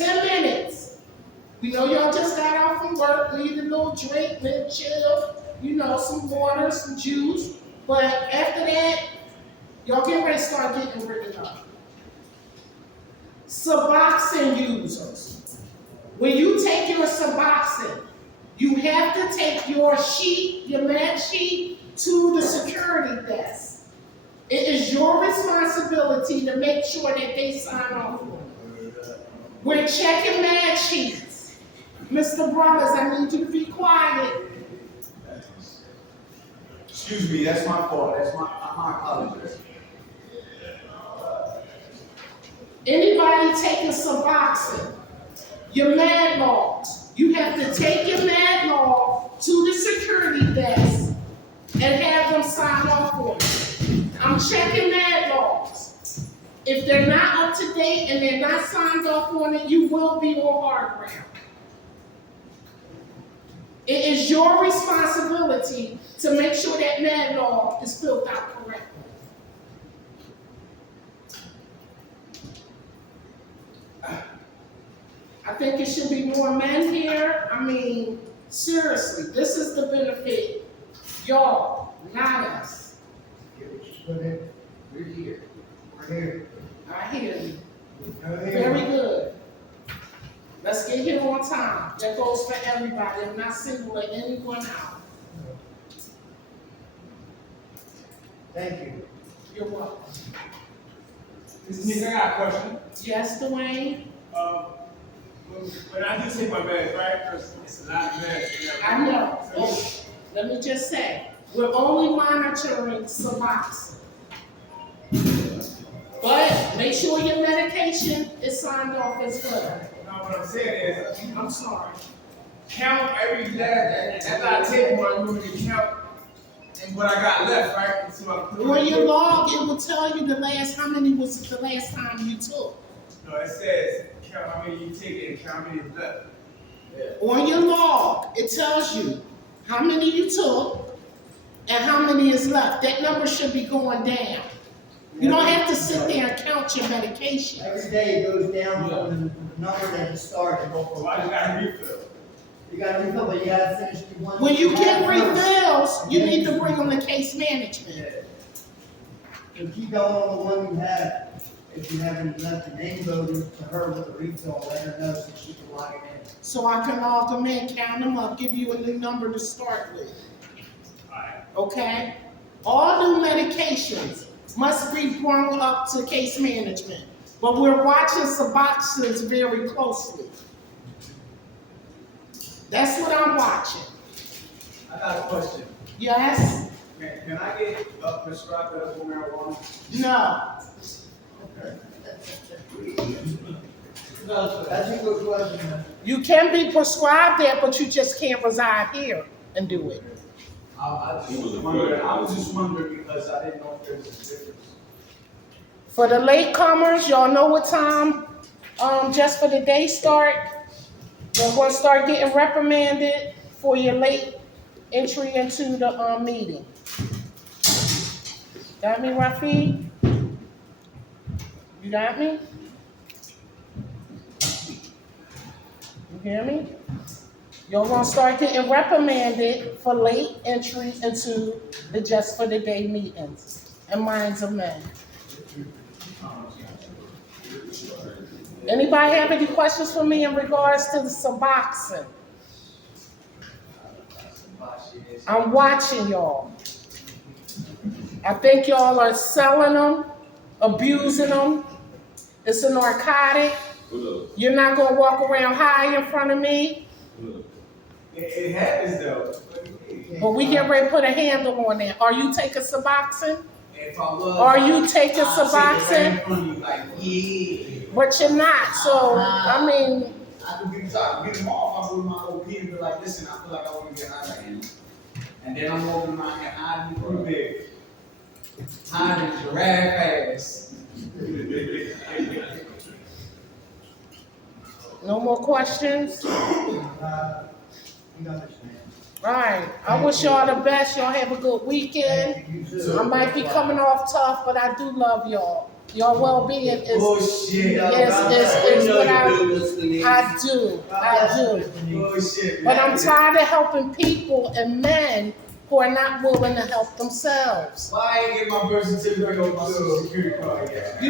10 minutes. We know y'all just got off from work, need a little drink, then chill, some water, some juice. But after that, y'all get ready to start getting written up. Suboxone users. When you take your Suboxone, you have to take your sheet, your med sheet, to the security desk. It is your responsibility to make sure that they sign off on it. We're checking med sheets. Mr. Brothers, I need you to be quiet. Excuse me, that's my fault. That's my apologies. Anybody taking Suboxone, your med logs, you have to take your med log to the security desk and have them sign off on it. I'm checking med logs. If they're not up to date and they're not signed off on it, you will be on hard ground. It is your responsibility to make sure that med log is filled out correctly. I think it should be more men here. I mean, seriously, this is the benefit. Y'all, not us. We're here. We're here. I hear you. We're here. Very good. Let's get here on time. That goes for everybody. I'm not singling anyone out. Thank you. You're welcome. Mr. Nick, I got a question. Yes, Dwayne? When I do take my meds, right? Because it's a lot of meds. I know. Oh, let me just say, we're only monitoring Suboxone. But make sure your medication is signed off as well. Now, what I'm saying is, I'm sorry. count every last, after I take one, I'm going to count and what I got left, right? So I put On your log, it will tell you how many was the last time you took. No, it says count how many you take and count how many is left. On your log, it tells you how many you took and how many is left. That number should be going down. You don't have to sit there and count your medication. Every day it goes down from the number that you started. So I just got to refill. You gotta refill, but you gotta finish the one. When you get first. refills, you need to bring them to case management. So keep going on the one you have. If you haven't left the name voted to her with the refill, let her know so she can log it in. So I can log them in, count them up, give you a new number to start with. Alright. Okay? All new medications must be brought up to case management. But we're watching Suboxone very closely. That's what I'm watching. I got a question. Yes? Can I get prescribed medical marijuana? No. That's a good question, man. You can be prescribed that, but you just can't reside here and do it. I was just wondering because I didn't know if there was a difference. For the latecomers, y'all know what time just for the day start. We're going to start getting reprimanded for your late entry into the meeting. Got me, Rafi? You got me? You hear me? You're going to start getting reprimanded for late entry into the just for the day meetings and minds of men. Anybody have any questions for me in regards to the Suboxone? I'm watching y'all. I think y'all are selling them, abusing them. It's a narcotic. You're not gonna walk around high in front of me. It happens though. But we get ready to put a handle on that. Are you taking Suboxone? If I was, Are you taking I'd sit right Suboxone? in front of you like, yeah. But you're not. So I mean, I could be sorry, get them off. I go to my OP and be like, listen, I feel like I want to get high like him. And then I'm walking around here hiding pretty big. Hiding giraffe ass. no more questions? You understand. Right. I wish y'all the best. Y'all have a good weekend. Thank you, too. I might be coming off tough, but I do love y'all. Your well-being is, Bullshit. yes, is what I do. God I bless do. you, Mr. Neal. Bullshit, But man. I'm tired of helping people and men who are not willing to help themselves. Why I ain't get my birth certificate or my social security card yet?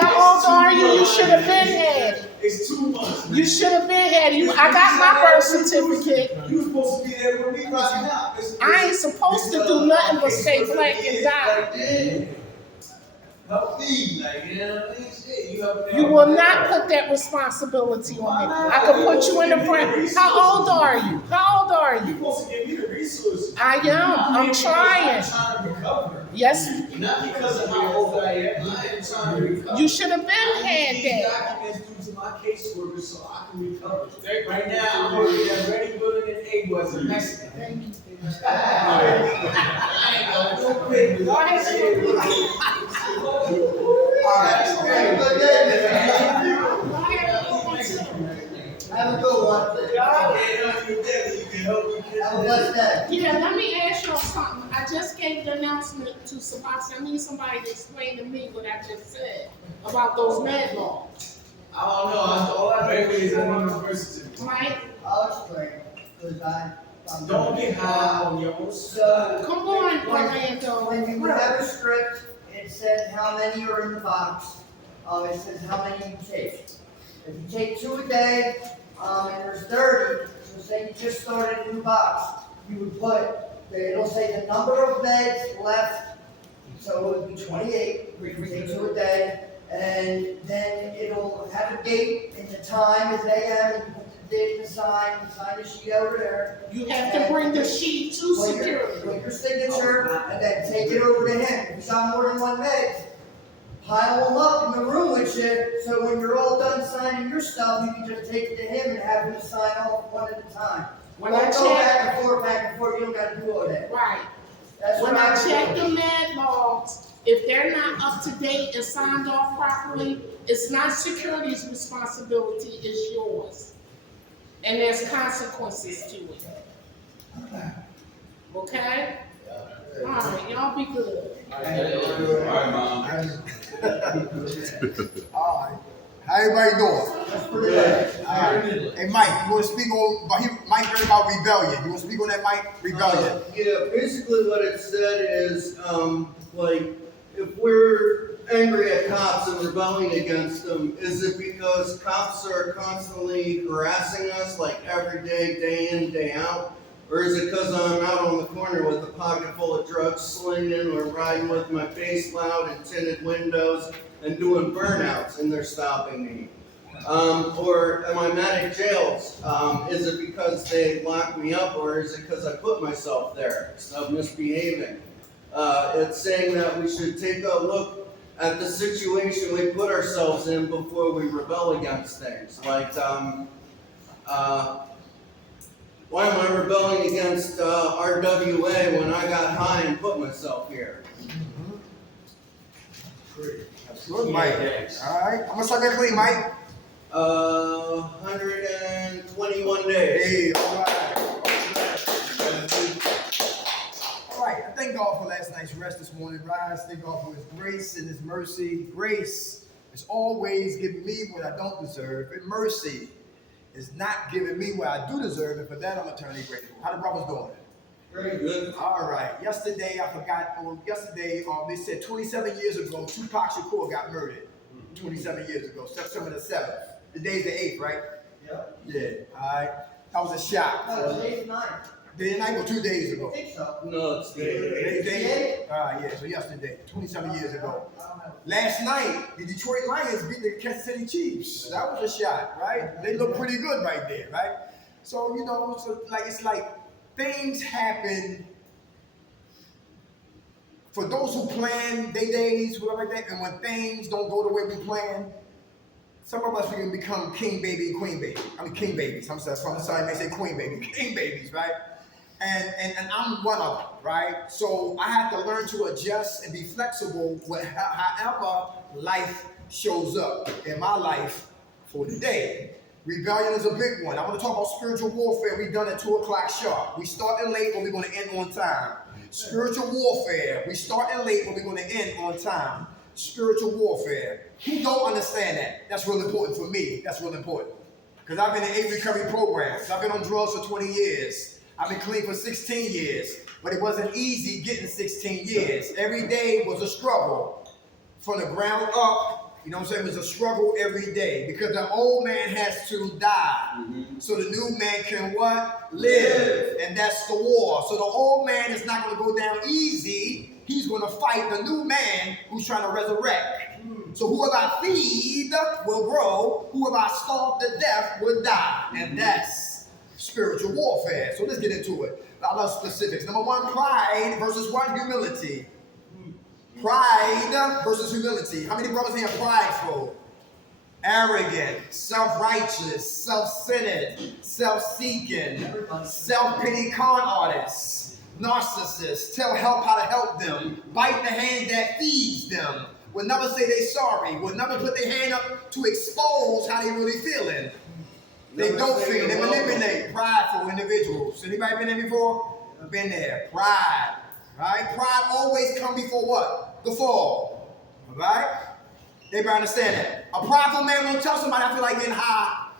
How old are you? You should have been had it. It's 2 months. Man. You should have been had it. I got my birth certificate. You supposed to be there with me right now. I ain't supposed to do nothing but stay black and die. die. Help me, like, you know what I mean? Shit, you help me. You will not put that responsibility on me. I could put you in the brain. How old are you? How old are You you? supposed to give me the resources. I am. I'm trying. I'm trying to recover. Yes, Not because of how old I am. I am trying to recover. you should have been had These that. documents due to my caseworker so I can recover. Right now, I'm working at Ready, Willing, and Able as a Mexican. Thank you. I ain't gonna do it. Go ahead. Have a good one. Have a blessed day. Yeah, let me ask y'all something. I just gave the announcement to Suboxone. I need somebody to explain to me what I just said about those med laws. I don't know. All I know is I want the first certificate. Right? I'll explain, because I'm. Don't get high on your own So, Come on, Orlando. when you have a script, it says how many are in the box. It says how many you take. If you take 2 a day, and there's 30, so say you just started a new box, you would put, it'll say the number of beds left, so it would be 28, you can take 2 a day, and then it'll have a date, and the time is AM, and you put the date and sign the sheet over there. You have to bring the sheet to Put security. your signature, and then take it over to him. If you got more than 1 bed, pile them up in the room with you, so when you're all done signing your stuff, you can just take it to him and have him sign off one at a time. When I Don't go check, back and forth, you don't gotta do all that. right. That's When what I I check do. the med logs, if they're not up to date and signed off properly, it's not security's responsibility, it's yours. And there's consequences to it. Okay? All right, y'all be good. Alright, Mom. Alright. How everybody doing? That's pretty good. Hey Mike, you wanna speak on, Mike heard about rebellion. You wanna speak on that, Mike? Rebellion. Yeah, basically what it said is, like, if we're angry at cops and rebelling against them, is it because cops are constantly harassing us, like every day in, day out? Or is it because I'm out on the corner with a pocket full of drugs slinging, or riding with my bass loud and tinted windows and doing burnouts and they're stopping me? Or am I mad at jails? Is it because they locked me up, or is it because I put myself there of misbehaving? It's saying that we should take a look at the situation we put ourselves in before we rebel against things. Like, why am I rebelling against RWA when I got high and put myself here? That's good, Mike. Alright. How much time you clean, Mike? 121 days. Hey, alright. Alright, I thank God for last night's rest this morning. Rise, thank God for His grace and His mercy. Grace is always giving me what I don't deserve, and mercy is not giving me what I do deserve, and for that I'm eternally grateful. How the brothers doing? Very good. All right. Yesterday, they said 27 years ago, Tupac Shakur got murdered. 27 years ago, September the 7th. Today's the 8th, right? Yep. Yeah. All right. That was a shock. No, today's 9. Day and night or 2 days I ago? think so. No, it's the Day? Yeah, so yesterday, 27 years ago. Last night, the Detroit Lions beat the Kansas City Chiefs. That was a shot, right? They look pretty good right there, right? So, you know, it's like things happen for those who plan their days, whatever like that, and when things don't go the way we plan, some of us we can become king baby and queen baby. I mean king babies. I'm sorry, they say queen baby, king babies, right? And I'm one of them, right? So I have to learn to adjust and be flexible with however life shows up in my life for today. Rebellion is a big one. I want to talk about spiritual warfare. We've done at 2 o'clock sharp. We starting late, but we're going to end on time. Spiritual warfare. We starting late, but we're going to end on time. spiritual warfare. Who don't understand that? That's real important for me. That's real important. Because I've been in 8 recovery programs. I've been on drugs for 20 years. I've been clean for 16 years. But it wasn't easy getting 16 years. Every day was a struggle. From the ground up, you know what I'm saying? It was a struggle every day. Because the old man has to die. So the new man can what? Live. And that's the war. So the old man is not going to go down easy. He's going to fight the new man who's trying to resurrect. So whoever I feed will grow. Whoever I starve to death will die. And that's spiritual warfare. So let's get into it. I love specifics. Number 1, pride versus what? Humility. Pride versus humility. How many brothers here are prideful? Arrogant, self-righteous, self-centered, self-seeking, self-pity con artists, narcissists, tell help how to help them, bite the hand that feeds them, will never say they're sorry, will never put their hand up to expose how they really feeling. They don't feel, they manipulate. Prideful individuals. Anybody been there before? Been there. Pride. Right? Pride always comes before what? The fall. Alright? Everybody understand that? A prideful man won't tell somebody I feel like getting high.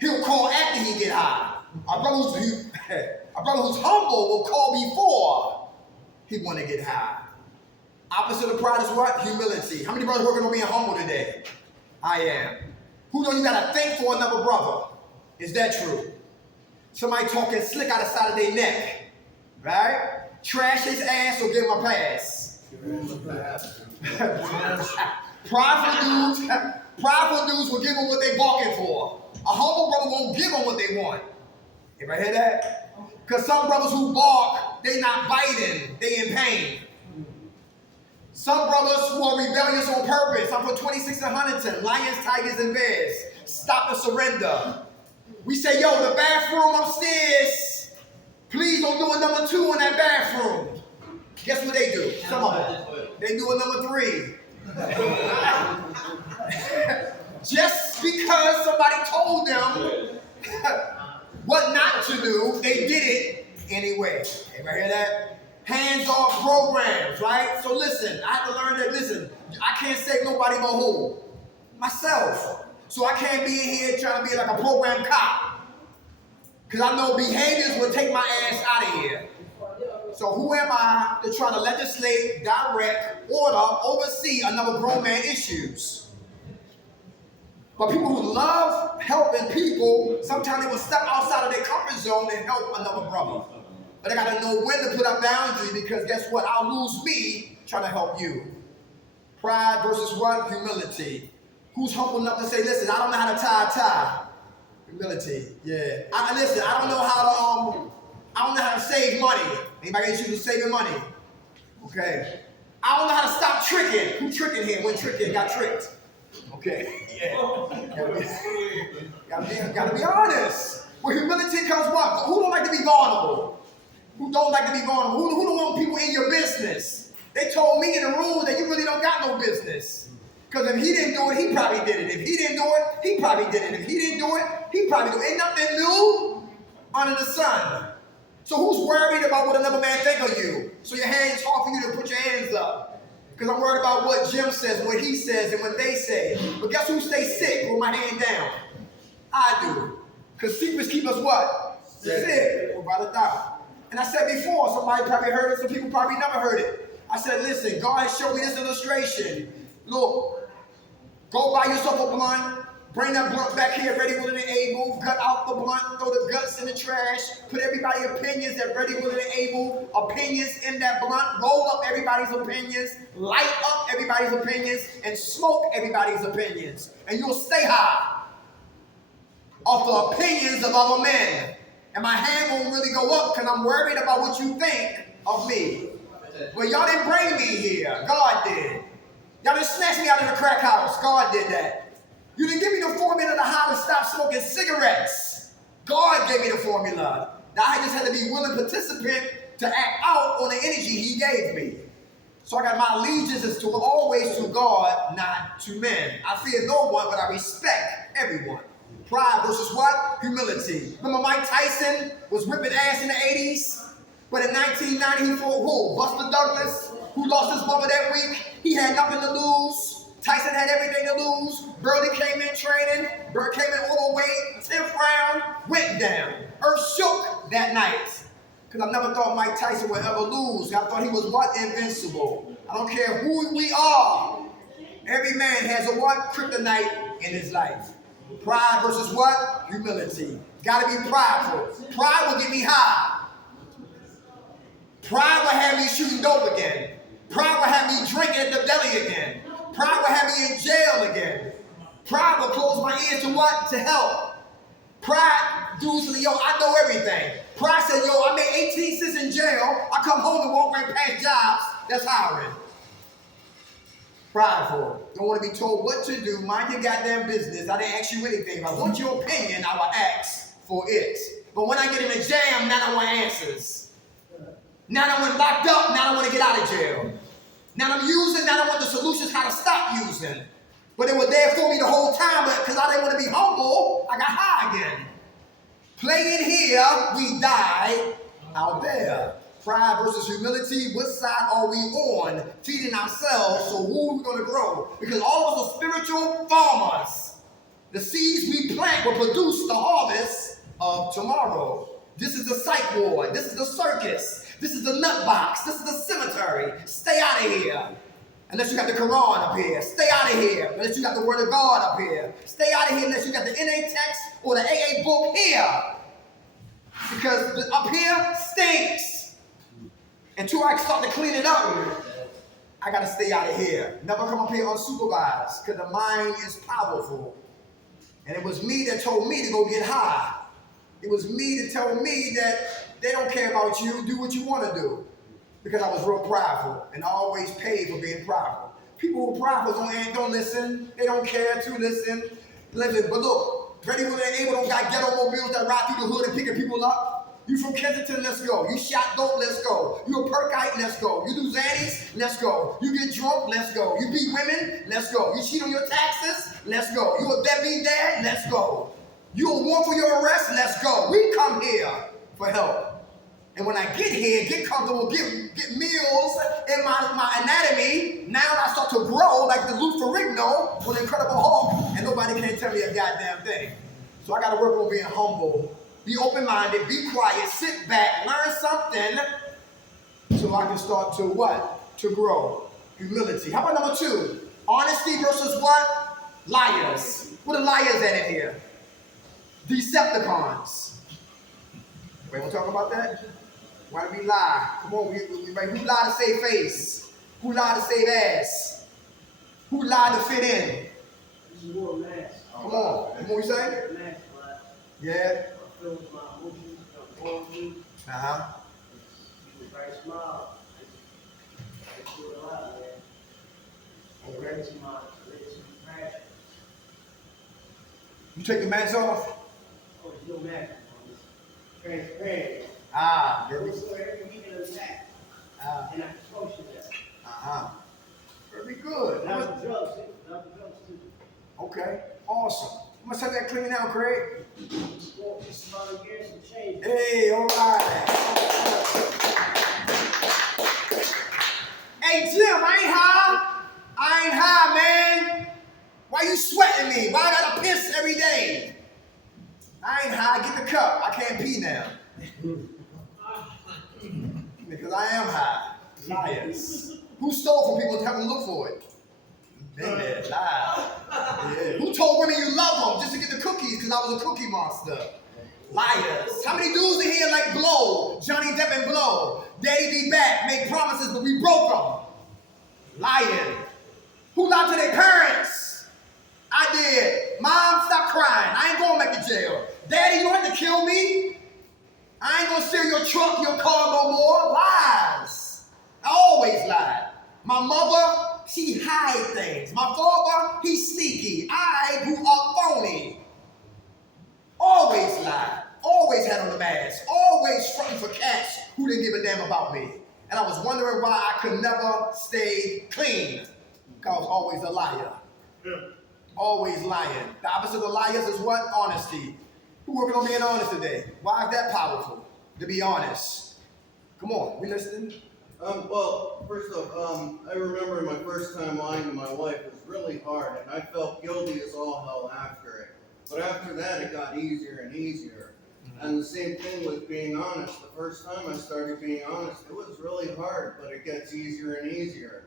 He'll call after he get high. A brother who's humble will call before he want to get high. Opposite of pride is what? Humility. How many brothers working on being humble today? I am. Who know you gotta think for another brother? Is that true? Somebody talking slick out the side of their neck, right? Trash his ass or give him a pass. Prideful dudes will give them what they barking for. A humble brother won't give them what they want. Anybody hear that? Because some brothers who bark, they not biting, they in pain. Some brothers who are rebellious on purpose. I'm from 26 and Huntington. Lions, tigers, and bears. Stop and surrender. We say, yo, the bathroom upstairs. Please don't do a number 2 in that bathroom. Guess what they do? Some of them. They do a number 3. Just because somebody told them what not to do, they did it anyway. Anybody hear that? Hands-off programs, right? So listen, I have to learn that, listen, I can't save nobody but who? Myself. So I can't be in here trying to be like a program cop. Because I know behaviors will take my ass out of here. So who am I to try to legislate, direct, order, oversee another grown man issues? But people who love helping people, sometimes they will step outside of their comfort zone and help another brother. But I gotta know when to put up boundaries, because guess what? I'll lose me trying to help you. Pride versus what? Humility. Who's humble enough to say, listen, I don't know how to tie a tie. Humility, yeah. Listen, I don't know how to save money. Anybody get you to saving money? Okay. I don't know how to stop tricking. Who tricking here? When tricking? Got tricked. Okay. Yeah. Gotta be honest. With humility comes what? Who don't like to be vulnerable? Who don't like to be vulnerable? Who don't want people in your business? They told me in the room that you really don't got no business. Because if he didn't do it, he probably did it. If he didn't do it, he probably did it. If he didn't do it, he probably did it. Ain't nothing new under the sun. So who's worried about what another man think of you? So your hands hard for you to put your hands up. Because I'm worried about what Jim says, what he says, and what they say. But guess who stays sick with my hand down? I do. Because secrets keep us what? Sick. Without a doubt. And I said before, somebody probably heard it, some people probably never heard it. I said, listen, God has showed me this illustration. Look, go buy yourself a blunt, bring that blunt back here, ready, willing, and able, gut out the blunt, throw the guts in the trash, put everybody's opinions that ready, willing, and able, opinions in that blunt, roll up everybody's opinions, light up everybody's opinions, and smoke everybody's opinions. And you'll stay high off the opinions of other men. And my hand won't really go up because I'm worried about what you think of me. Well, y'all didn't bring me here. God did. Y'all didn't snatch me out of the crack house. God did that. You didn't give me the formula to how to stop smoking cigarettes. God gave me the formula. Now I just had to be willing participant to act out on the energy he gave me. So I got my allegiances to always to God, not to men. I fear no one, but I respect everyone. Pride versus what? Humility. Remember Mike Tyson was whipping ass in the 80s? But in 1990 he fought who? Buster Douglas? who lost his mother that week. He had nothing to lose. Tyson had everything to lose. Burley came in training. Burr came in overweight. 10th round, went down. Earth shook that night. Because I never thought Mike Tyson would ever lose. I thought he was what? Invincible. I don't care who we are. Every man has a what? Kryptonite in his life. Pride versus what? Humility. Gotta be prideful. Pride will get me high. Pride will have me shooting dope again. Pride will have me drinking at the deli again. Pride will have me in jail again. Pride will close my ears to what? To help. Pride, dudes, yo, I know everything. Pride said, yo, I made 18 cents in jail. I come home and walk right past jobs that's hiring. Prideful. Don't want to be told what to do. Mind your goddamn business. I didn't ask you anything. If I want your opinion, I will ask for it. But when I get in a jam, now I want answers. Now I want locked up, now I want to get out of jail. Now I'm using, now I want the solutions how to stop using. But it was there for me the whole time, but because I didn't want to be humble, I got high again. Playing here, we die out there. Pride versus humility, what side are we on? Feeding ourselves, so who are we going to grow? Because all of us are spiritual farmers. The seeds we plant will produce the harvest of tomorrow. This is the psych ward. This is the circus. This is the nut box. This is the cemetery. Stay out of here. Unless you got the Quran up here. Stay out of here. Unless you got the Word of God up here. Stay out of here unless you got the NA text or the AA book here. Because up here stinks. Until I start to clean it up, I got to stay out of here. Never come up here unsupervised because the mind is powerful. And it was me that told me to go get high. It was me that told me that they don't care about you. Do what you want to do. Because I was real prideful and I always paid for being prideful. People who are prideful don't listen. They don't care to listen. Listen, but look, Ready When They're Able don't got ghetto mobiles that ride through the hood and picking people up. You from Kensington, let's go. You shot dope, let's go. You a perkite, let's go. You do Xannies, let's go. You get drunk, let's go. You beat women, let's go. You cheat on your taxes, let's go. You a deadbeat dad, let's go. You a warrant for your arrest, let's go. We come here for help. And when I get here, get comfortable, get meals in my anatomy, now I start to grow like the Lou Ferrigno with Incredible Hulk, and nobody can tell me a goddamn thing. So I got to work on being humble, be open-minded, be quiet, sit back, learn something, so I can start to what? To grow. Humility. How about number 2? Honesty versus what? Liars. What are liars at in here? Decepticons. Wait, we'll talk about that? Why do we lie? Come on, who lie to save face? Who lie to save ass? Who lie to fit in? This is more mass. Come on. What you say? Mass class. Yeah. I feel my emotions, I'm going through. Uh-huh. You was very small. I do a lot, man. I'm ready to my passion. You take the mask off? Oh, there's no mask. It's transparent. Ah, There very was every weekend of that. And I can function that. uh-huh. Very good. Not the drugs, too. Okay, awesome. I'm gonna take that clean out, Craig. Well, it's about a year and change. Hey, all right. Hey, Jim, I ain't high. I ain't high, man. Why you sweating me? Why I gotta piss every day? I ain't high. Get the cup. I can't pee now. Because I am high. Liars. Who stole from people and have them look for it? Been there, lies. Yeah. Who told women you love them just to get the cookies because I was a cookie monster? Liars. How many dudes in here like Blow? Johnny Depp and Blow. Daddy be back. Make promises, but we broke them. Lying. Who lied to their parents? I did. Mom, stop crying. I ain't going back to jail. Daddy, you don't have to kill me. I ain't gonna steal your truck, your car no more. Lies. I always lied. My mother, she hide things. My father, he's sneaky. I grew up phony. Always lied. Always had on the mask. Always fronting for cats who didn't give a damn about me. And I was wondering why I could never stay clean. Because I was always a liar. Always lying. The opposite of liars is what? Honesty. Who working on being honest today? Why is that powerful? To be honest. Come on, we listening? Well, first off, I remember my first time lying to my wife was really hard, and I felt guilty as all hell after it. But after that, it got easier and easier. And the same thing with being honest. The first time I started being honest, it was really hard, but it gets easier and easier.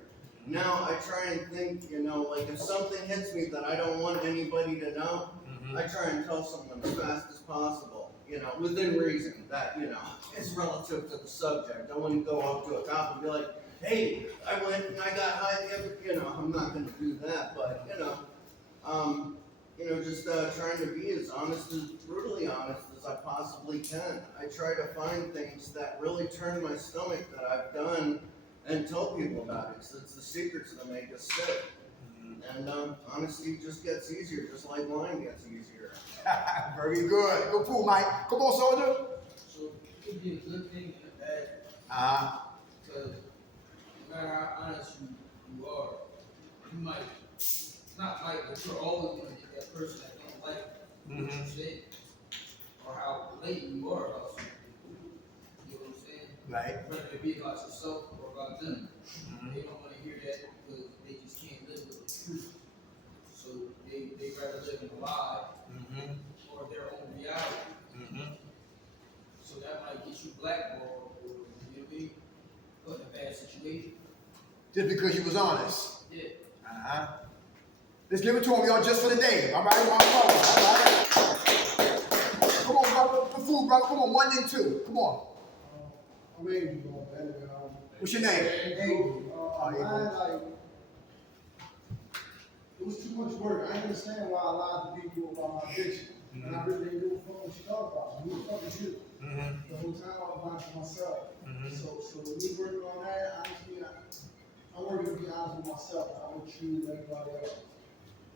Now I try and think, like if something hits me that I don't want anybody to know, I try and tell someone as fast as possible, within reason that, is relative to the subject. I wouldn't go up to a cop and be like, hey, I went and I got high, I'm not gonna do that, but, just trying to be as honest, as brutally honest as I possibly can. I try to find things that really turn my stomach that I've done and tell people about it, because it's the secrets that make us sick. And honesty just gets easier, just like lying gets easier. Very good. Good fool, Mike. Come on, soldier. So it could be a good thing and a bad thing. Because no matter how honest you are, you might, it's not like that you're always going to get that person that don't like what you say or how blatant you are about something. You know what I'm saying? Right. Whether it be about yourself or about them. They don't want to hear that because they just can't live with the truth. So they rather live in a lie or their own reality. So that might get you blackballed or, you know what I mean, put in a bad situation. Just because you was honest. Yeah. Let's give it to him, y'all, just for the day. All right? All right. Come on, brother. Good fool, brother. Come on, 1 and 2. Come on. I'm able to go better. What's your name? It was too much work. I understand why I lied to people about my addiction. And I really didn't give a fuck what you thought about me. Who the fuck is you? The whole time I was lying to myself. So with me working on that, honestly, I'm working to be honest with myself. I won't choose anybody else.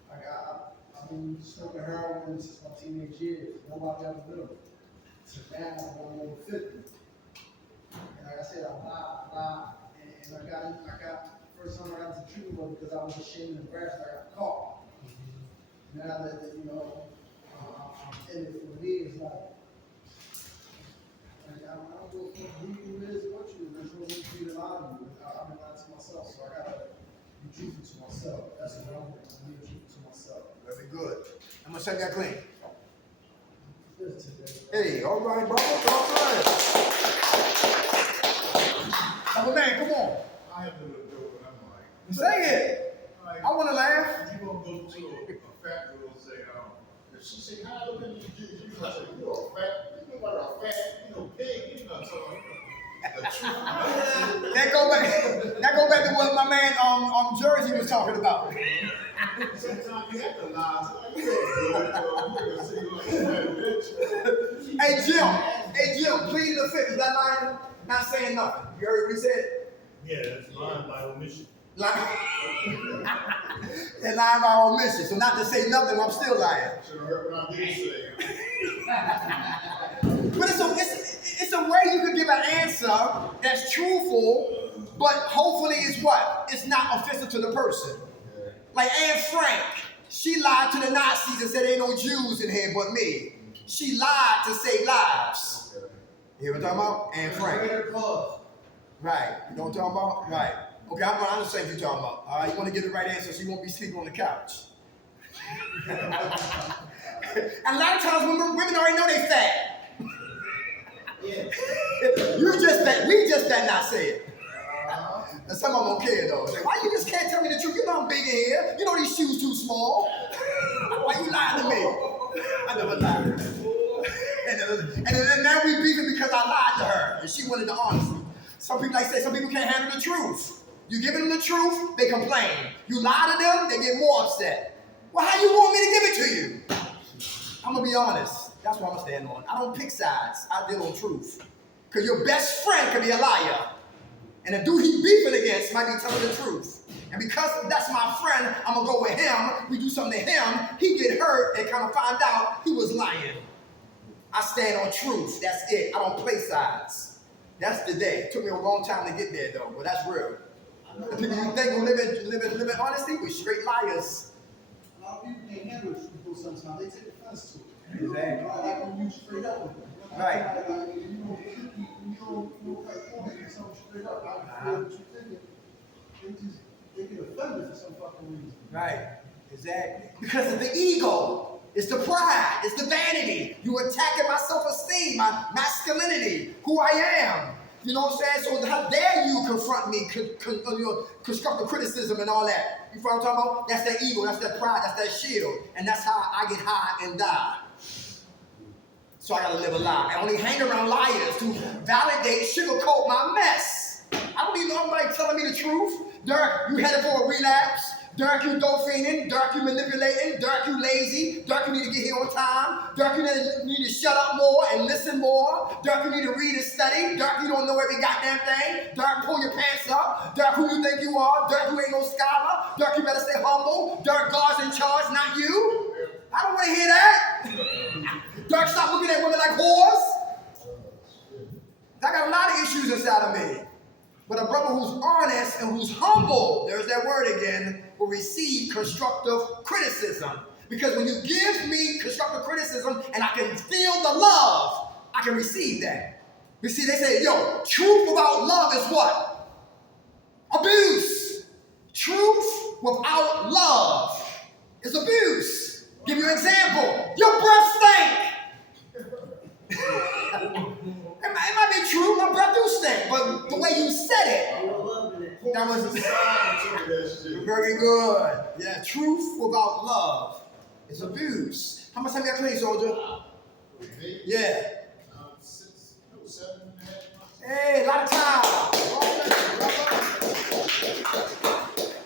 I've been smoking heroin since my teenage years. Nobody ever knew. So now I'm over 50. And like I said, I lied, and I got, first time I got into treatment was because I was ashamed and embarrassed I got caught. Now that, I'm in it for me, it's like I don't know who you is or what you is. There's no need for you to lie to me. I've been lying to myself, so I gotta be truthful to myself. That's what I'm doing. I'm being truthful to myself. Very good. I'm going to set that clean. Listen to that. Hey, all right, brother. All right. Other man, come on. I have to do it, I'm like, Say it. I want to laugh. you gonna go to a fat girl and say, if she say, hi, look at you, I say, you're a fat, you know what a fat, pig, you know, so, the truth. That go back to what my man Jersey was talking about. Sometimes you have to lie, so you have to do it, Hey Jim, plead the fifth. Is that lying? Not saying nothing. You heard what he said? yeah, that's lying by omission. They're lying by omission. So not to say nothing, I'm still lying. Should have heard what I did say. But it's a way you can give an answer that's truthful, but hopefully it's what? It's not offensive to the person. Like Anne Frank, she lied to the Nazis and said there ain't no Jews in here but me. She lied to save lives. You hear what I'm talking about? Anne Frank. Right. You know what I'm talking about? Right. Okay, I understand what you're talking about. All right, you want to get the right answer so you won't be sleeping on the couch. And a lot of times women already know they fat. We just better not say it. And some of them don't care though. Say, why you just can't tell me the truth? You know I'm big in here. You know these shoes too small. Why you lying to me? I never lied. And then now we beefing because I lied to her and she wanted the honesty. Some people can't handle the truth. You give them the truth, they complain. You lie to them, they get more upset. Well, how you want me to give it to you? I'm gonna be honest. That's what I'm gonna stand on. I don't pick sides. I deal on truth. Because your best friend could be a liar. And the dude he's beefing against might be telling the truth. And because that's my friend, I'm gonna go with him. We do something to him, he get hurt and kind of find out he was lying. I stand on truth. That's it. I don't play sides. That's the day. It took me a long time to get there though, but that's real. The people you think will live in honesty, we're straight liars. A lot of people can't handle the truth sometimes. They take offense to it. Exactly. Like when you straight up with them. You Right. You don't cut corners or something straight up. I feel what you're thinking. They get offended for some fucking reason. Right. Exactly. Because of the ego. It's the pride. It's the vanity. You attacking my self-esteem, my masculinity, who I am. You know what I'm saying? So how dare you confront me, constructive criticism and all that? You know what I'm talking about? That's that ego, that's that pride, that's that shield. And that's how I get high and die. So I gotta live a lie. I only hang around liars to validate, sugarcoat my mess. I don't need nobody telling me the truth. Dirk, you headed for a relapse. Dirk, you dolphining. Dirk, you manipulating. Dirk, you lazy. Dirk, you need to get here on time. Dirk, you need to shut up more and listen more. Dirk, you need to read and study. Dirk, you don't know every goddamn thing. Dirk, pull your pants up. Dirk, who you think you are? Dirk, you ain't no scholar. Dirk, you better stay humble. Dirk, God's in charge, not you. I don't want to hear that. Dirk, stop looking at women like whores. I got a lot of issues inside of me. But a brother who's honest and who's humble, there's that word again, will receive constructive criticism. Because when you give me constructive criticism and I can feel the love, I can receive that. You see, they say, yo, truth without love is what? Abuse. Truth without love is abuse. Give you an example. Your breath stink. It might be true, my breath do stink, but the way you said it, that was very good. Yeah, truth without love is abuse. How much time you got clean, soldier? Yeah. 7.5 months. Hey, a lot of time.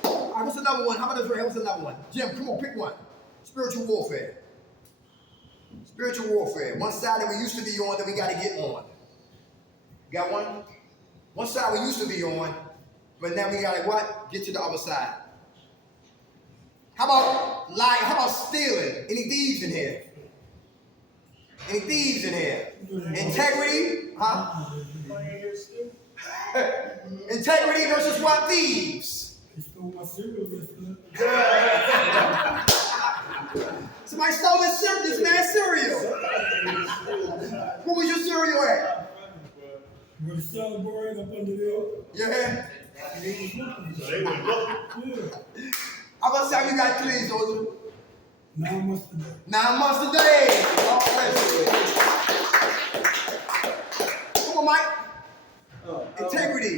All right, what's another one? How about this right here? What's another one? Jim, come on, pick one. Spiritual warfare. Spiritual warfare. One side that we used to be on that we got to get on. Got one? One side we used to be on, but now we gotta what? Get to the other side. How about lying? How about stealing? Any thieves in here? Any thieves in here? Integrity? Huh? Integrity versus what? Thieves. Somebody stole this man's cereal. Where was your cereal at? With the celebrate up under there. Yeah. They went look. How about time you got clean, soldier? 9 months today. 9 months today. God bless you. Come on, Mike. Integrity.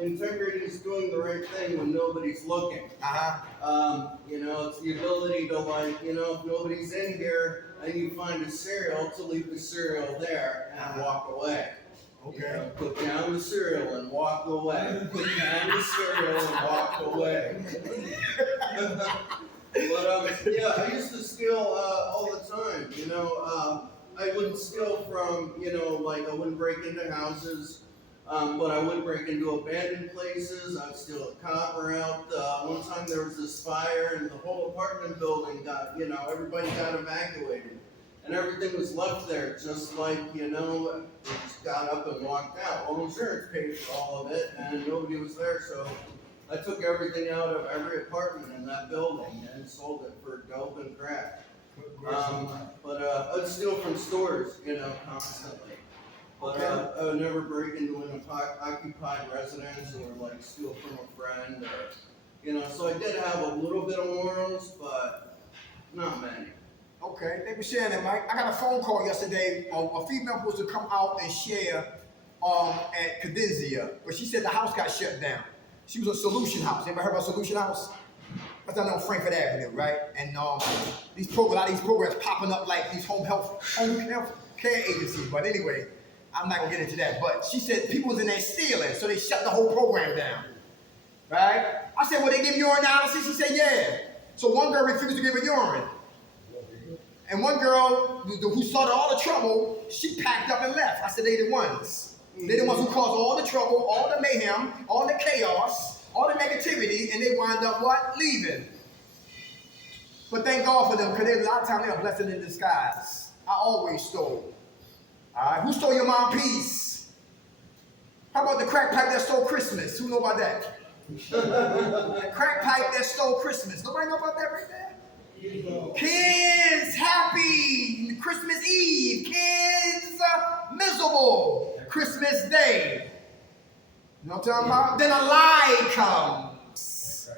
Integrity is doing the right thing when nobody's looking. It's the ability to if nobody's in here and you find a cereal, to leave the cereal there and walk away. Okay. Put down the cereal and walk away. Put down the cereal and walk away. But I used to steal all the time. I wouldn't steal from I wouldn't break into houses. But I would break into abandoned places. I'd steal a copper out. One time there was this fire and the whole apartment building got, everybody got evacuated. And everything was left there just like, they just got up and walked out. Well, insurance paid for all of it and nobody was there. So I took everything out of every apartment in that building and sold it for dope and crack. I'd steal from stores, constantly. But I would never break into an occupied residence or steal from a friend or, so I did have a little bit of morals, but not many. Okay, thank you for sharing that, Mike. I got a phone call yesterday. A female was to come out and share at Cadenzia, but she said the house got shut down. She was a Solution House. Ever heard about Solution House? That's down on Frankford Avenue, right? And a lot of these programs popping up like these home health care agencies. But anyway, I'm not gonna get into that. But she said people was in there stealing, so they shut the whole program down. Right? I said, well, they give urinalysis? She said, yeah. So one girl refused to give her urine. And one girl who started all the trouble, she packed up and left. I said, they the ones. They the ones who caused all the trouble, all the mayhem, all the chaos, all the negativity, and they wind up what? Leaving. But thank God for them, because a lot of times they're a blessing in disguise. I always stole. All right, who stole your mom's peace? How about the crack pipe that stole Christmas? Who know about that? The crack pipe that stole Christmas. Nobody know about that right there? Kids, happy Christmas Eve, kids, miserable. Christmas Day. You know what I'm talking about? Then a lie comes.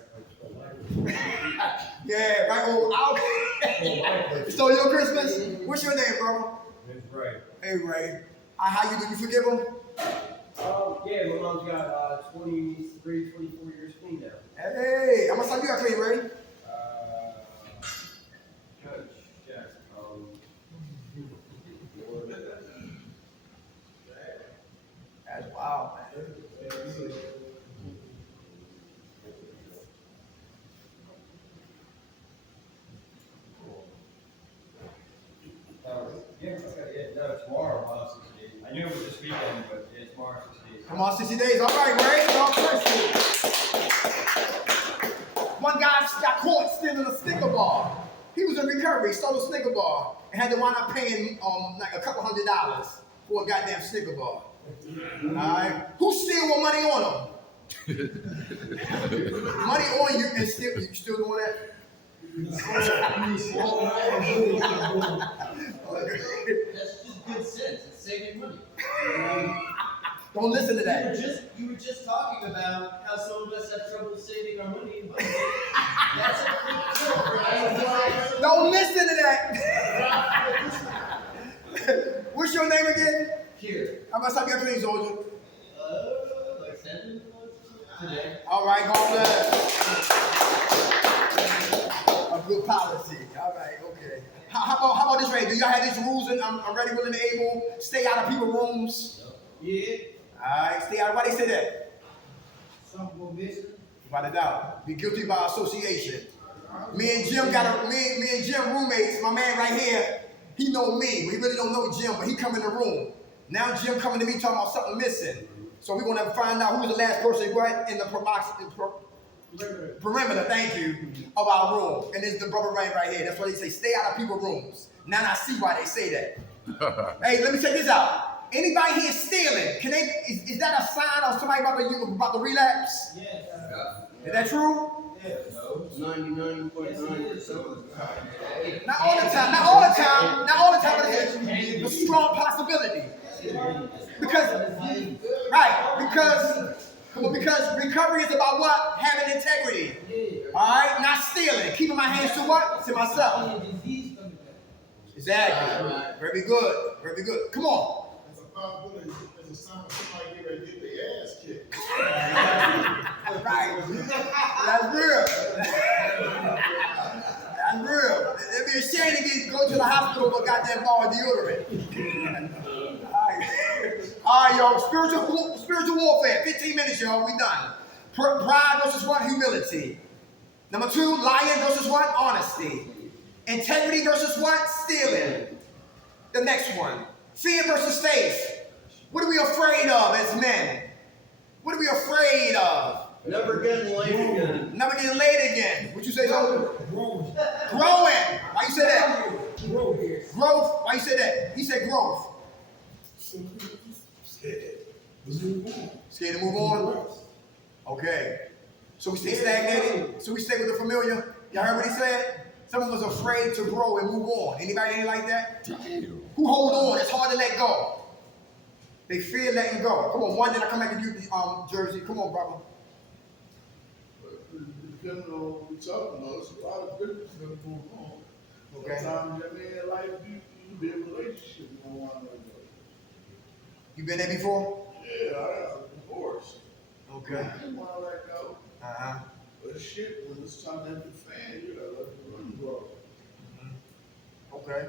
Yeah, right. Oh, so your Christmas? What's your name, brother? It's right. Hey, Ray. How you do? You forgive him? Yeah, my mom's got 23, 24 years clean now. Hey, how much time you got clean, Ray? Coach, Jack, That's wild, man. no, tomorrow, 60 days. I knew it was this weekend, but yeah, tomorrow, 60 days. Come on, 60 days. All right, Ray. God bless you. One guy got caught stealing a Snicker bar. He was in recovery, stole a Snicker bar, and had to wind up paying like a couple $100 for a goddamn Snicker bar. All right? Who steal more money on him? Money on you and still, you still doing that? That's just good sense. It's saving money. Don't listen to that. You were just talking about how some of us have trouble saving our money and budgeting. That's a good Don't listen to that. What's your name again? Here. How much time you got clean, soldier? Like 7 months today. All right, God bless. A good policy. All right, okay. How about this, Ray? Do y'all have these rules and I'm ready, willing, and able? Stay out of people's rooms. Yeah. All right, stay out. Why they say that? Something will miss it. Without a doubt. Be guilty by association. Me and Jim roommates. My man right here, he know me, but he really don't know Jim, but he come in the room. Now Jim coming to me talking about something missing. So we're gonna find out who's the last person right in the perimeter, thank you, of our room. And it's the brother right here. That's why they say stay out of people's rooms. Now I see why they say that. Hey, let me check this out. Anybody here stealing? Can they? Is that a sign of somebody about to relapse? Yes. Is that true? Yes. 99.9%. Not all the time. Not all the time. Not all the time. But it's a strong possibility. Because recovery is about what? Having integrity. All right, not stealing. Keeping my hands to what? To myself. Exactly. Very good. Very good. Come on. It's a possibility. It's a sign of somebody get ready to get their ass kicked. Right. That's real. That's real. It'd be a shame to go to the hospital with a goddamn bar of deodorant. All right, y'all. Spiritual warfare. 15 minutes, y'all. We done. Pride versus what? Humility. Number 2, lying versus what? Honesty. Integrity versus what? Stealing. The next one. Fear versus faith. What are we afraid of as men? What are we afraid of? Never getting late again. Never getting laid again. What you say, soldier? Growing. Growing. Why you say that? Growth. Growth. Why you say that? He said growth. Scared to move on? Okay. So we stay stagnated? So we stay with the familiar? Y'all heard what he said? Some of us afraid to grow and move on. Anybody ain't like that? Who hold on? It's hard to let go. They fear letting go. Come on, one, then I come back to you, Jersey. Come on, brother. Depending on what we're talking about, it's a lot of business gonna move on. Okay. Sometimes that man in life, you be in a relationship, you don't want to let go. You been there before? Yeah, I got a divorce. Okay. I didn't want to let go. Uh-huh. But shit, when it's time to have the fan, you gotta let the run grow. Okay.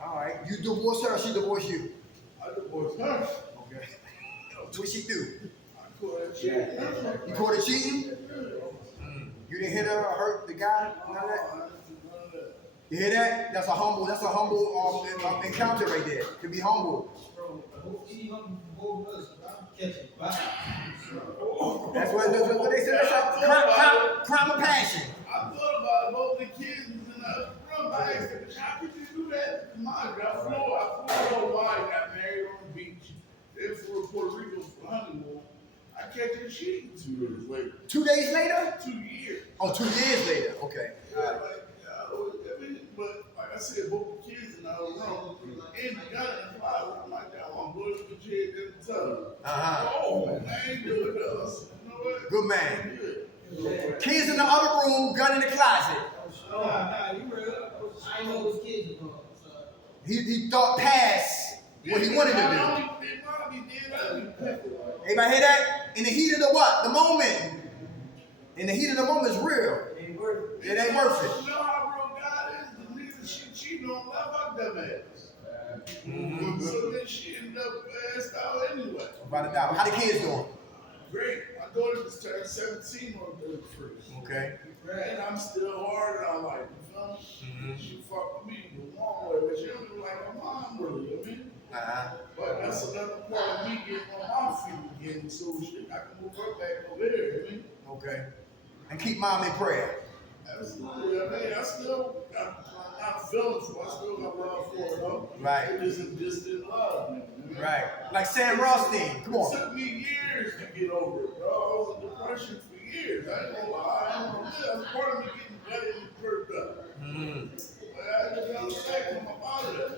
All right. You divorced her or she divorced you? I divorced her. Okay. What'd she do? I caught that shit. You caught her cheating? You didn't hit her or hurt the guy? None of that? You hear that? That's a humble encounter right there. To be humble. That's what they said. That's a crime of passion. I thought about both the kids and I run by and said, how could you do that? My God, I flew Hawaii, got married on the beach. Then flew to Puerto Rico for honeymoon. I catch her cheating 2 years later. 2 days later? 2 years. Oh, 2 years later. Okay. Yeah, but like I said, both the kids in our room, in the gun in the closet. I'm like, I want to bullet the kid in the tub. Uh-huh. Oh, I ain't doing this. You know what? Good man. Good. Kids in the other room, gun in the closet. Nah, you real. I ain't know those kids are doing. So. He thought past what he wanted to do. Everybody hear that? In the heat of the what? The moment. In the heat of the moment is real. It ain't worth it. You know how real God is? The nigga she don't love her dumb ass. So then she ended up passed out anyway. Without a doubt. How the kids doing? Great. My daughter just turned 17 on the 31st. Okay. And I'm still hard on like, you feel me? She fucked with me the long way, but she don't even like my mom really, you know what I mean? But that's another part of me getting on my feet again, so shit, I can move her back over there, you know what I mean? Okay. And keep mom in prayer. Absolutely, I mean, I'm not feeling for it, I still got love for her, though. Right. It isn't distant love, man. Right. Like Sam Rothstein. Come on. It took me years to get over it, bro. I was in depression for years. I ain't gonna lie. I ain't gonna live. That's part of me getting better and perked up. But I just gotta say, come up out of that.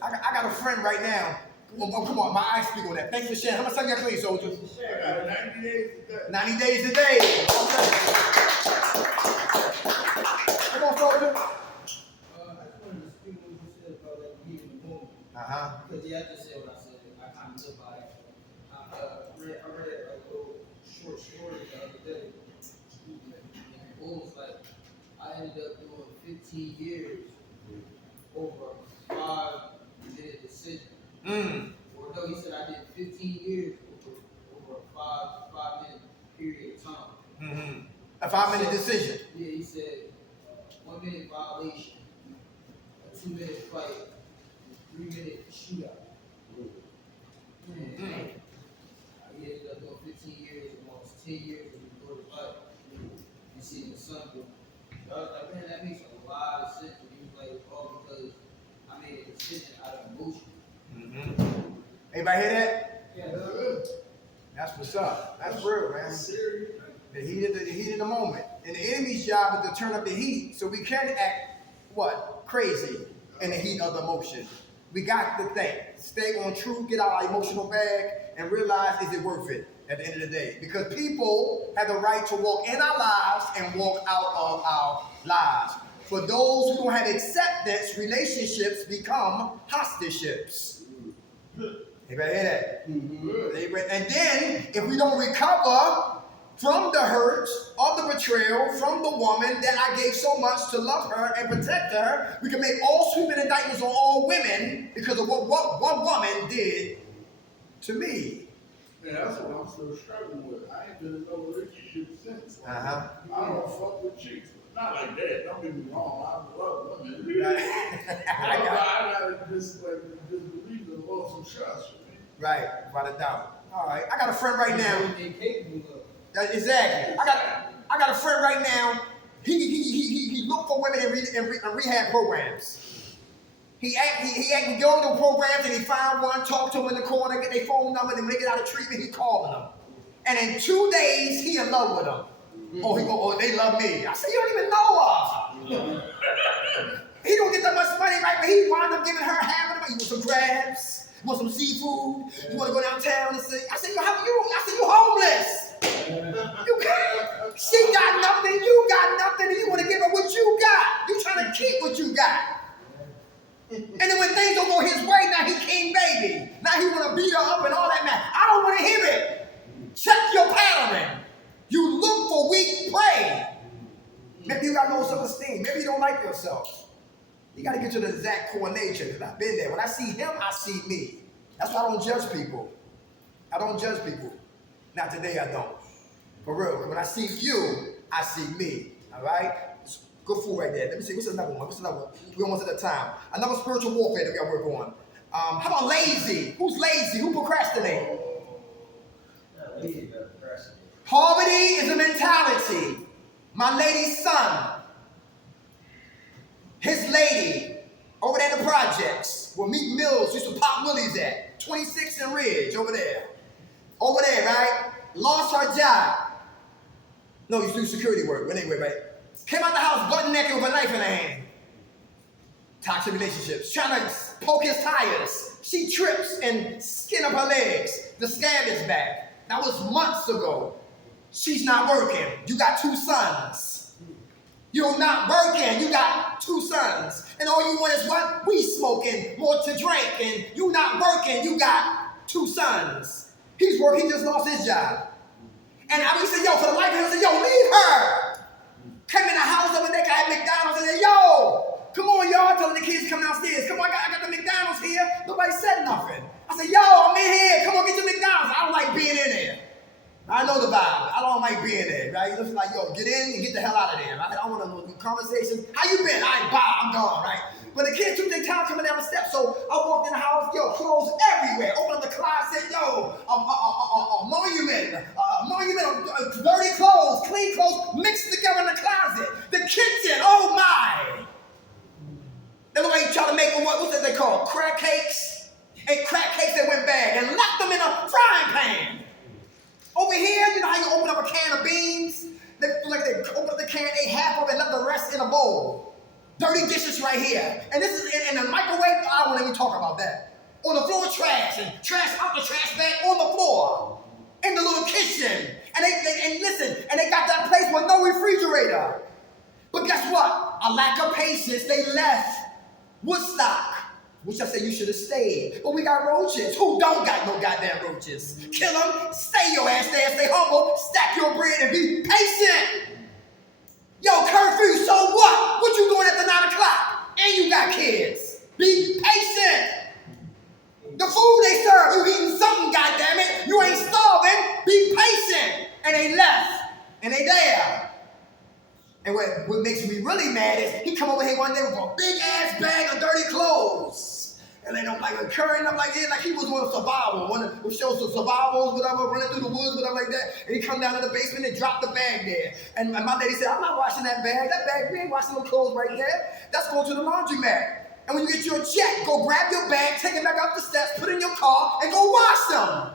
I got a friend right now. Oh, come on, my eyes speak on that. Thanks for sharing. How much time you got clean, soldier? I got 90 days a day. 90 days a day. Come on, soldier. I just wanted to speak on what you said about like being in the moment. Because yeah, I just said what I said. I kind of live by it. I read a little short story the other day. And it was like, I ended up doing 15 years over a 5-minute decision. Or no, he said I did 15 years over a 5-minute period of time. A 5-minute decision. Yeah, he said 1 minute violation, a 2-minute fight, a 3-minute shootout. And I ended up doing 15 years, almost 10 years of the Lord's life. And seeing the sun go. So I was like, man, that makes a lot of sense. And he was like, oh, because I made a decision out of emotion. Anybody hear that? Yeah, That's what's up. That's real, man. Serious. The heat of the moment. And the enemy's job is to turn up the heat so we can act, what? Crazy in the heat of the emotion. We got to think. Stay on truth, get out our emotional bag, and realize, is it worth it at the end of the day? Because people have the right to walk in our lives and walk out of our lives. For those who don't have acceptance, relationships become hostage-ships. Anybody hear that? And then, if we don't recover from the hurt of the betrayal from the woman that I gave so much to love her and protect her, we can make all sweeping indictments on all women because of what one woman did to me. Yeah, that's what I'm still struggling with. I ain't been in no relationship since. Uh-huh. I don't fuck with chicks. Not like that. Don't get me wrong. I love women. I gotta just believe in love and trust. Right, without a doubt. All right, I got a friend right now. Exactly. I got a friend right now. He looked for women in rehab programs. He go to programs and he found one, talked to them in the corner, get their phone number, and when they get out of treatment, he calling them. And in 2 days, he in love with them. Oh, they love me. I said, you don't even know her. He don't get that much money, right? But he wound up giving her half of the money. You want some crabs? You want some seafood? You want to go downtown and say, I said, you homeless. You can't. She got nothing, you got nothing, and you want to give her what you got. You trying to keep what you got. And then when things don't go his way, now he king baby. Now he want to beat her up and all that, man. I don't want to hear it. Check your pattern. You look for weak prey. Maybe you got low self-esteem. Maybe you don't like yourself. You got to get to the exact core nature, because I've been there. When I see him, I see me. That's why I don't judge people. I don't judge people. Not today, I don't. For real. When I see you, I see me. All right? Good food right there. Let me see. What's another one? We're almost at the time. Another spiritual warfare that we got to work on. How about lazy? Who's lazy? Who procrastinates? Poverty is a mentality. My lady's son, his lady, over there in the projects, where Meek Mills used to pop willies at, 26 and Ridge, over there. Over there, right? Lost her job. No, used to do security work, but anyway, right? Came out the house butt naked with a knife in her hand. Toxic relationships. Trying to poke his tires. She trips and skin up her legs. The scab is back. That was months ago. She's not working. You got 2 sons. You're not working. You got 2 sons. And all you want is what? Weed smoking, more to drink. And you not working. You got 2 sons. He's working. He just lost his job. And I would say, yo, for the life of him, I said, yo, leave her. Came in the house the other day, I had McDonald's, and said, yo, come on, y'all, telling the kids come downstairs. Come on, I got the McDonald's here. Nobody said nothing. I said, yo, I'm in here. Come on, get your McDonald's. I don't like being in there. I know the vibe. I don't like being there, right? It's like, yo, get in and get the hell out of there. I want to know the conversations. How you been? I ain't bye, I'm gone, right? But the kids took their time coming down the steps, so I walked in the house, yo, clothes everywhere. Opened up the closet, yo, monument of dirty clothes, clean clothes, mixed together in the closet. The kitchen, oh my. They look like you trying to make, what's that they call? Crack cakes? And crack cakes that went bad and left them in a frying pan. Over here, you know how you open up a can of beans? They open up the can, ate half of it, left the rest in a bowl. Dirty dishes right here. And this is in the microwave. I don't even talk about that. On the floor, trash. And trash out the trash bag on the floor. In the little kitchen. And they got that place with no refrigerator. But guess what? A lack of patience. They left Woodstock. Which I said you should have stayed. But we got roaches. Who don't got no goddamn roaches? Kill them. Stay your ass there. Stay humble. Stack your bread and be patient. Yo, curfew, so what? What you doing at the 9 o'clock? And you got kids. Be patient. The food they serve, you eating something, goddammit. You ain't starving. Be patient. And they left. And they there. And what makes me really mad is he come over here one day with a big ass bag of dirty clothes. And then I'm like currying up like he was on survival. One of shows of survivals, whatever, running through the woods, whatever like that. And he come down to the basement and drop the bag there. And my daddy said, I'm not washing that bag. That bag, we ain't washing no clothes right there. That's going to the laundromat. And when you get your check, go grab your bag, take it back up the steps, put it in your car, and go wash them.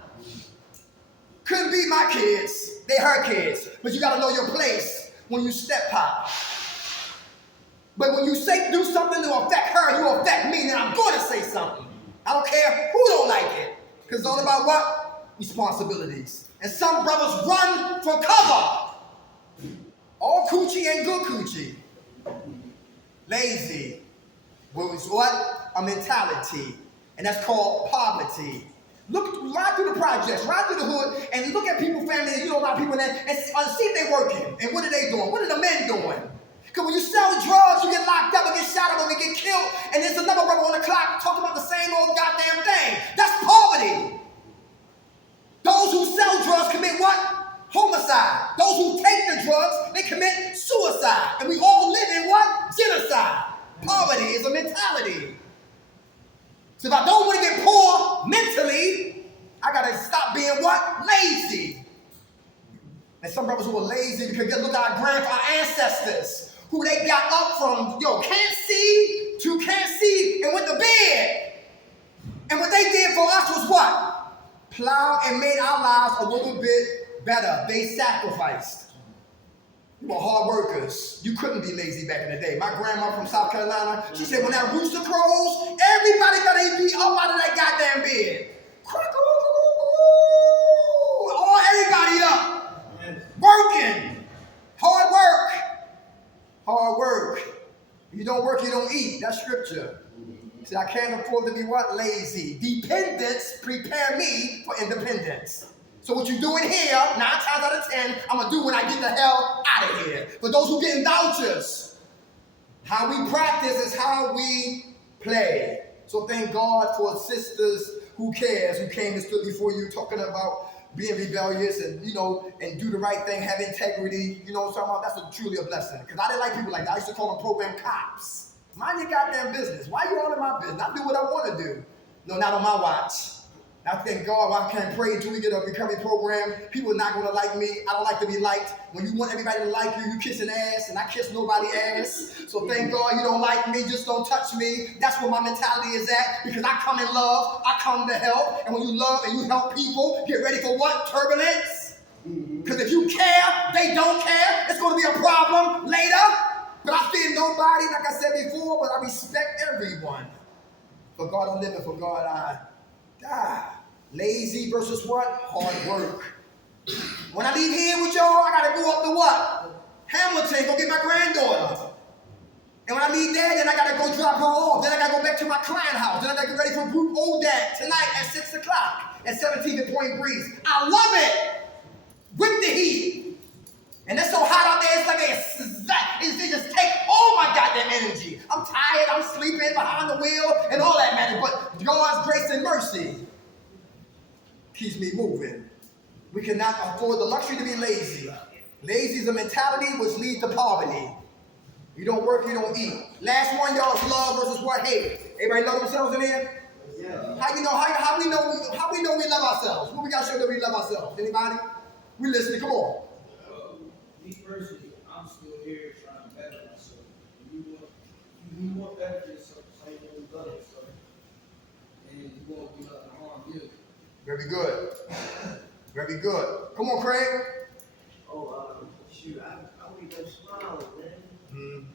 Couldn't be my kids. They her kids. But you got to know your place when you step pop. But when you do something to affect her, you affect me, then I'm going to say something. I don't care who don't like it. Because it's all about what? Responsibilities. And some brothers run for cover. All coochie ain't good coochie. Lazy. Was what? A mentality. And that's called poverty. Ride through the projects, ride through the hood, and look at people's families, you know, a lot of people in there, and see if they're working. And what are they doing? What are the men doing? Because when you sell drugs, you get locked up and get shot up and get killed, and there's another brother on the clock talking about the same old goddamn thing. That's poverty. Those who sell drugs commit what? Homicide. Those who take the drugs, they commit suicide. And we all live in what? Genocide. Poverty is a mentality. So if I don't want to get poor mentally, I got to stop being what? Lazy. And some brothers who are lazy because look at our ancestors who they got up from, can't see, and went to bed. And what they did for us was what? Plow and made our lives a little bit better. They sacrificed. You were hard workers. You couldn't be lazy back in the day. My grandma from South Carolina, she said when that rooster crows, everybody gotta be up out of that goddamn bed. All everybody up. Working. Hard work. Hard work. If you don't work, you don't eat. That's scripture. See, I can't afford to be what? Lazy. Dependence prepare me for independence. So what you doing here, 9 times out of 10, I'm going to do when I get the hell out of here. For those who getting vouchers, how we practice is how we play. So thank God for sisters who cares, who came and stood before you talking about being rebellious and, and do the right thing, have integrity. You know what I'm talking about? That's truly a blessing. Because I didn't like people like that. I used to call them program cops. Mind your goddamn business. Why you all in my business? I do what I want to do. No, not on my watch. I thank God I can't pray until we get a recovery program. People are not going to like me. I don't like to be liked. When you want everybody to like you, you kissing ass, and I kiss nobody's ass. So thank God you don't like me. Just don't touch me. That's where my mentality is at, because I come in love. I come to help. And when you love and you help people, get ready for what? Turbulence. Because if you care, they don't care. It's going to be a problem later. But I fear nobody, like I said before, but I respect everyone. For God I live and for God I die. Lazy versus what? Hard work. When I leave here with y'all, I gotta go up to what? Hamilton, go get my granddaughter. And when I leave there, then I gotta go drop her off. Then I gotta go back to my client house. Then I gotta get ready for Group ODAC tonight at 6 o'clock at 17th and Point Breeze. I love it. With the heat. And it's so hot out there, it's like it just take all my goddamn energy. I'm tired, I'm sleeping behind the wheel and all that matter. But God's grace and mercy keeps me moving. We cannot afford the luxury to be lazy. Lazy is a mentality which leads to poverty. You don't work, you don't eat. Last one, y'all, is love versus what? Hate. Everybody love themselves in here? Yeah. How we know we love ourselves? What we got to show that we love ourselves? Anybody? We listening, come on. Me personally, I'm still here trying to better myself. You want better for yourself, so you want to love yourself. And you won't do nothing to harm you. Very good. Very good. Come on, Craig. Oh, shoot, I wake up smiling, man.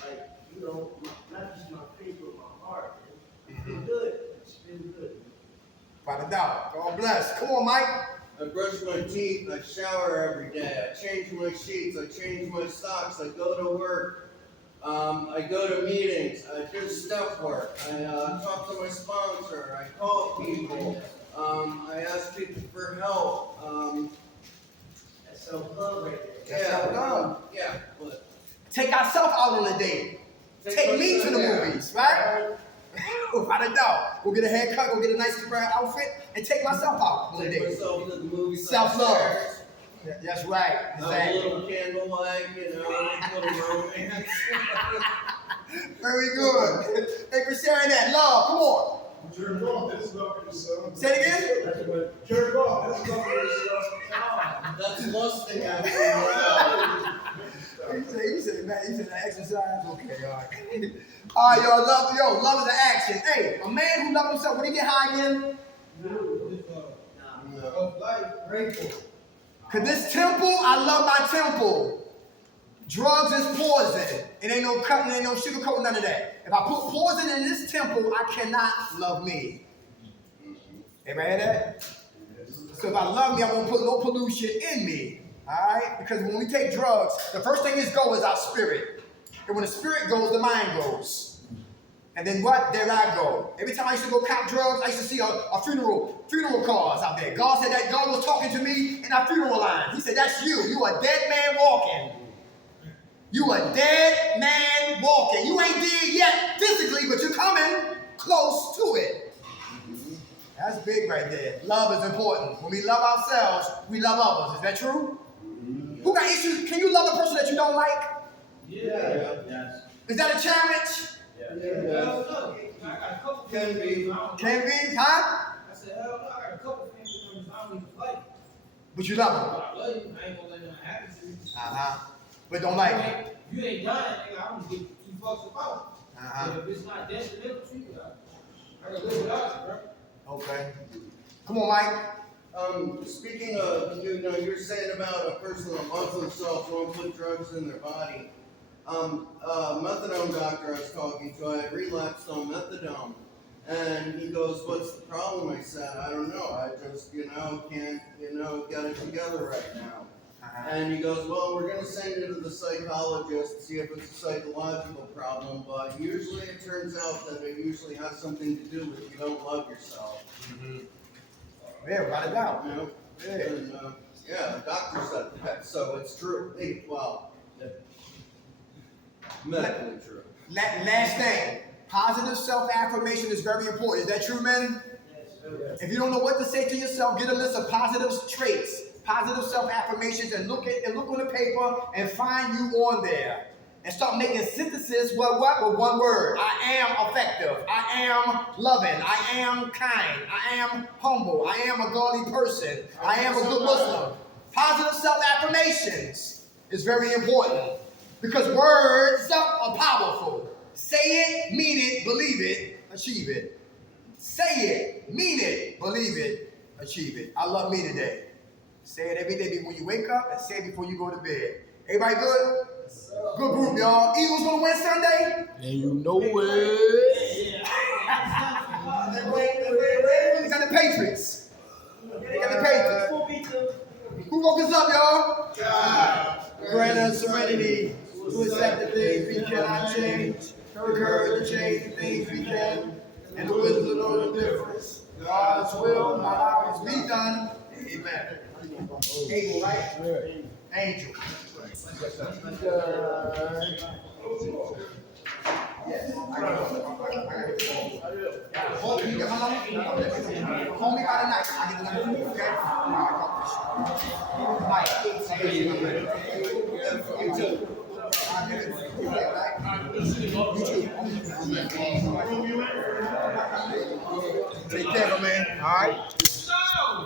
Like, you know, not just my face, but my heart, man. It feel good. It's feel good. Without a doubt. God bless. Come on, Mike. I brush my teeth, I shower every day, I change my sheets, I change my socks, I go to work, I go to meetings, I do step work, I talk to my sponsor, I call people, I ask people for help. That's self-love right there. That's self-love. Yeah, but Take ourselves out on a date. Take me to the movies, right? Without a doubt. Go get a haircut, go get a nice outfit, and take myself out on a take date. myself to the movies. Self-love. upstairs, That's right. have a Exactly. little candlelight, you know, a little romance. Very good. Thank you for sharing that. Love, come on. Jerk off, that's love for yourself. Say it again. Jerk off, that's love for yourself. That's lusting after yourself. He said, man, he said exercise. Okay, all right. All right, y'all, love is an action. Hey, a man who loves himself, when he get high again, Of life, grateful. cause this temple, I love my temple. Drugs is poison. It ain't no cutting, ain't no sugarcoating, none of that. If I put poison in this temple, I cannot love me. Everybody hear that? So if I love me, I won't put no pollution in me. Alright? Because when we take drugs, the first thing is go is our spirit. And when the spirit goes, the mind goes. And then what? There I go. Every time I used to go cop drugs, I used to see a funeral cars out there. God said that God was talking to me in our funeral line. He said, that's you. You a dead man walking. You a dead man walking. You ain't dead yet physically, but you're coming close to it. That's big right there. Love is important. When we love ourselves, we love others. Is that true? Who got issues? Can you love the person that you don't like? Yeah. Yes. Is that a challenge? Hell no. I got a couple Can be. people I don't Can like. be, huh? I said, hell no, I got a couple family members I don't even like. But you love them. But I love you, I ain't gonna let nothing happen to you. But don't like them. You ain't done it, nigga, I'm gonna give you 2 fucks about. Uh-huh. But if it's not detrimental to you, I gotta live without you, bro. Okay. Come on, Mike. Speaking of, you know, you're saying about a person that loves themselves won't put drugs in their body. Methadone doctor I was talking to, I had relapsed on methadone. And he goes, what's the problem? I said, I don't know. I just, can't, get it together right now. And he goes, well, we're going to send you to the psychologist, see if it's a psychological problem, but usually it turns out that it usually has something to do with you don't love yourself. Yeah, without a doubt. You know? Yeah. And, the doctor said that, so it's true. Well, medically true. Last thing. Positive self-affirmation is very important. Is that true, men? If you don't know what to say to yourself, get a list of positive traits, positive self-affirmations, and look on the paper and find you on there. And start making synthesis with one word. I am effective. I am loving. I am kind. I am humble. I am a godly person. I am a good Muslim. Positive self-affirmations is very important because words are powerful. Say it, mean it, believe it, achieve it. Say it, mean it, believe it, achieve it. I love me today. Say it every day when you wake up and say it before you go to bed. Everybody good? Good group, y'all. Eagles gonna win Sunday? And you know it. They got the Patriots. They got the Patriots. Who woke us up, y'all? God. Grant us serenity to accept the things we cannot change, the courage to change the things we can, and the wisdom to know the difference. God's will, not ours, be done. Amen. Able, right? Angel. Yes. Call me by the night. I get the number, okay? All right. Take care, man. All right.